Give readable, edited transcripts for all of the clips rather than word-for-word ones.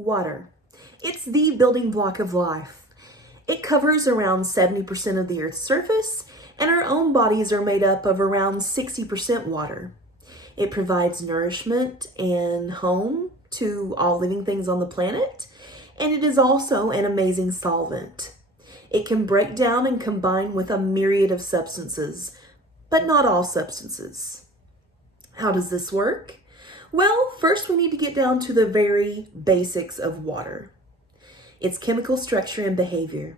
Water. It's the building block of life. It covers around 70% of the Earth's surface, and our own bodies are made up of around 60% water. It provides nourishment and home to all living things on the planet, and it is also an amazing solvent. It can break down and combine with a myriad of substances, but not all substances. How does this work? Well, first we need to get down to the very basics of water. Its chemical structure and behavior.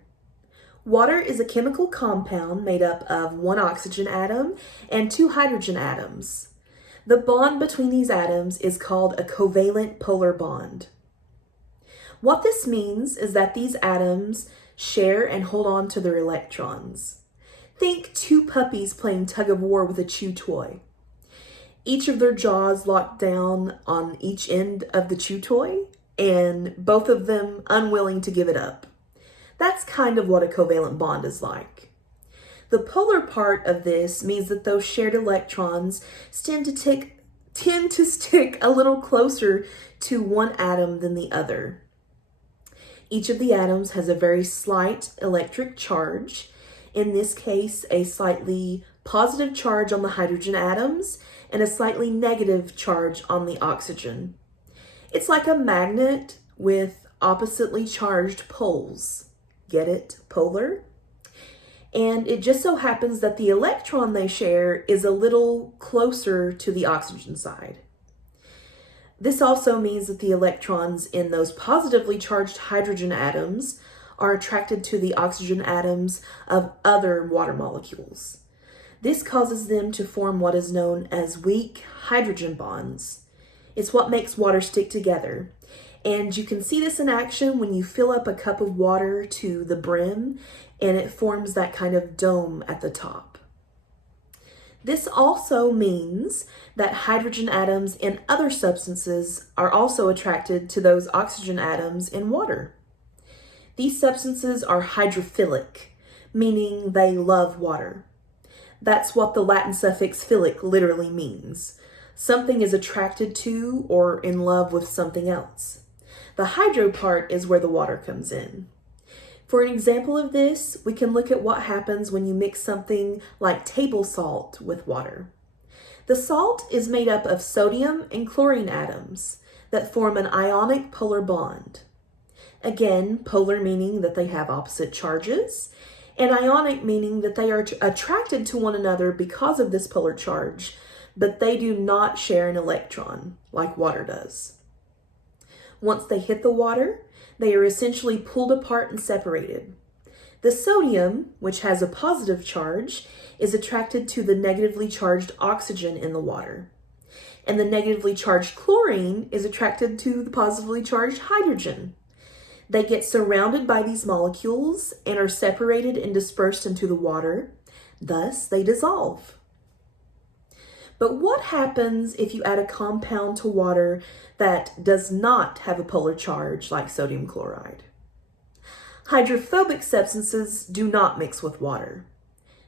Water is a chemical compound made up of one oxygen atom and two hydrogen atoms. The bond between these atoms is called a covalent polar bond. What this means is that these atoms share and hold on to their electrons. Think two puppies playing tug of war with a chew toy. Each of their jaws locked down on each end of the chew toy, and both of them unwilling to give it up. That's kind of what a covalent bond is like. The polar part of this means that those shared electrons tend to stick a little closer to one atom than the other. Each of the atoms has a very slight electric charge, in this case a slightly positive charge on the hydrogen atoms and a slightly negative charge on the oxygen. It's like a magnet with oppositely charged poles. Get it? Polar? And it just so happens that the electron they share is a little closer to the oxygen side. This also means that the electrons in those positively charged hydrogen atoms are attracted to the oxygen atoms of other water molecules. This causes them to form what is known as weak hydrogen bonds. It's what makes water stick together. And you can see this in action when you fill up a cup of water to the brim and it forms that kind of dome at the top. This also means that hydrogen atoms in other substances are also attracted to those oxygen atoms in water. These substances are hydrophilic, meaning they love water. That's what the Latin suffix philic literally means. Something is attracted to or in love with something else. The hydro part is where the water comes in. For an example of this, we can look at what happens when you mix something like table salt with water. The salt is made up of sodium and chlorine atoms that form an ionic polar bond. Again, polar meaning that they have opposite charges, and ionic meaning that they are attracted to one another because of this polar charge, but they do not share an electron like water does. Once they hit the water, they are essentially pulled apart and separated. The sodium, which has a positive charge, is attracted to the negatively charged oxygen in the water. And the negatively charged chlorine is attracted to the positively charged hydrogen. They get surrounded by these molecules and are separated and dispersed into the water. Thus, they dissolve. But what happens if you add a compound to water that does not have a polar charge like sodium chloride? Hydrophobic substances do not mix with water.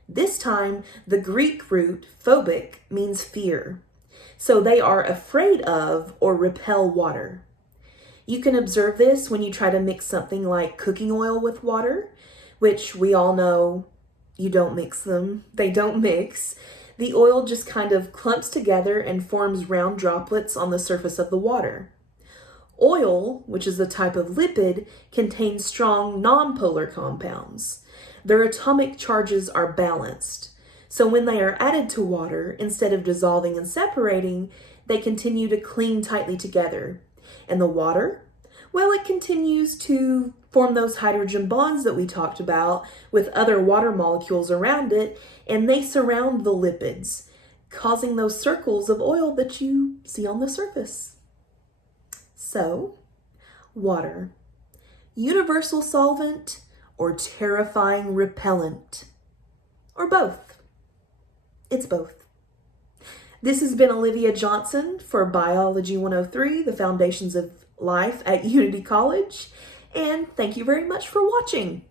This time, the Greek root phobic means fear. So they are afraid of or repel water. You can observe this when you try to mix something like cooking oil with water, which we all know you don't mix them. They don't mix. The oil just kind of clumps together and forms round droplets on the surface of the water. Oil, which is a type of lipid, contains strong nonpolar compounds. Their atomic charges are balanced. So when they are added to water, instead of dissolving and separating, they continue to cling tightly together. And the water? Well, it continues to form those hydrogen bonds that we talked about with other water molecules around it, and they surround the lipids, causing those circles of oil that you see on the surface. So, water, universal solvent or terrifying repellent, or both. It's both. This has been Olivia Johnson for Biology 103, the Foundations of Life at Unity College, and thank you very much for watching.